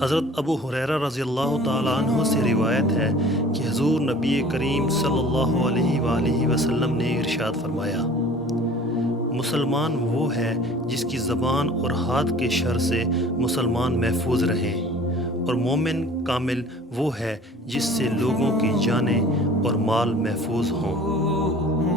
حضرت ابو ہریرہ رضی اللہ تعالیٰ عنہ سے روایت ہے کہ حضور نبی کریم صلی اللہ علیہ وآلہ وسلم نے ارشاد فرمایا، مسلمان وہ ہے جس کی زبان اور ہاتھ کے شر سے مسلمان محفوظ رہیں، اور مومن کامل وہ ہے جس سے لوگوں کی جانیں اور مال محفوظ ہوں۔